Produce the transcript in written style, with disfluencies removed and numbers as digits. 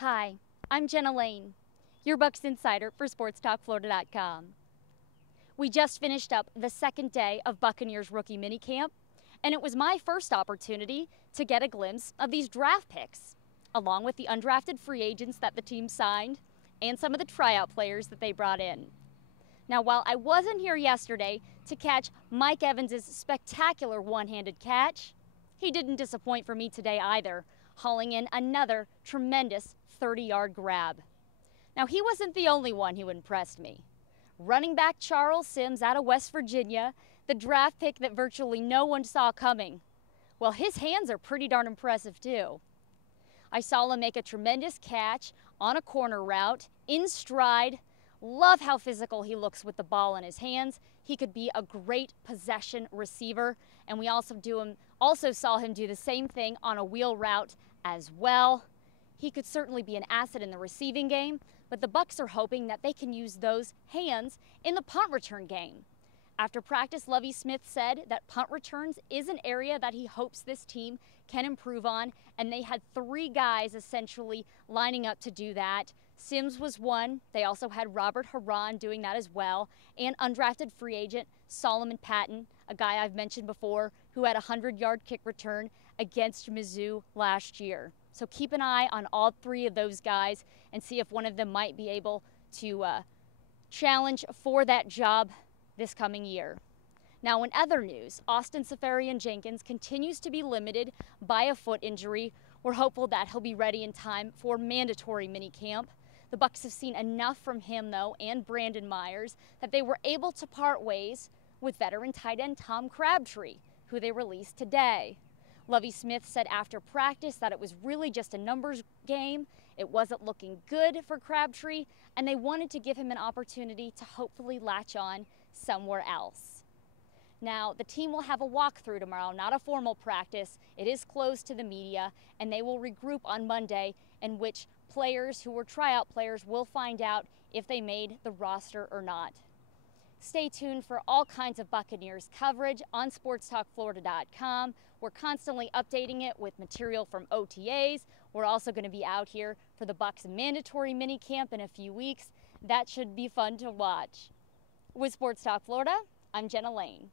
Hi, I'm Jenna Lane, your Bucs insider for SportsTalkFlorida.com. We just finished up the second day of Buccaneers rookie minicamp, and it was my first opportunity to get a glimpse of these draft picks, along with the undrafted free agents that the team signed and some of the tryout players that they brought in. Now, while I wasn't here yesterday to catch Mike Evans' spectacular one-handed catch, he didn't disappoint for me today either, hauling in another tremendous 30-yard grab. Now, he wasn't the only one who impressed me. Running back Charles Sims out of West Virginia, the draft pick that virtually no one saw coming. Well, his hands are pretty darn impressive too. I saw him make a tremendous catch on a corner route, in stride. Love how physical he looks with the ball in his hands. He could be a great possession receiver, and we also saw him do the same thing on a wheel route as well. He could certainly be an asset in the receiving game, but the Bucs are hoping that they can use those hands in the punt return game. After practice, Lovie Smith said that punt returns is an area that he hopes this team can improve on, and they had 3 guys essentially lining up to do that. Sims was one. They also had Robert Haran doing that as well, and undrafted free agent Solomon Patton, a guy I've mentioned before, who had a 100-yard kick return against Mizzou last year. So keep an eye on all 3 of those guys and see if one of them might be able to challenge for that job this coming year. Now, in other news, Austin Seferian-Jenkins continues to be limited by a foot injury. We're hopeful that he'll be ready in time for mandatory minicamp. The Bucs have seen enough from him, though, and Brandon Myers, that they were able to part ways with veteran tight end Tom Crabtree, who they released today. Lovie Smith said after practice that it was really just a numbers game. It wasn't looking good for Crabtree, and they wanted to give him an opportunity to hopefully latch on somewhere else. Now, the team will have a walkthrough tomorrow, not a formal practice. It is closed to the media, and they will regroup on Monday, in which players who were tryout players will find out if they made the roster or not. Stay tuned for all kinds of Buccaneers coverage on SportsTalkFlorida.com. We're constantly updating it with material from OTAs. We're also going to be out here for the Bucs mandatory minicamp in a few weeks. That should be fun to watch. With Sports Talk Florida, I'm Jenna Lane.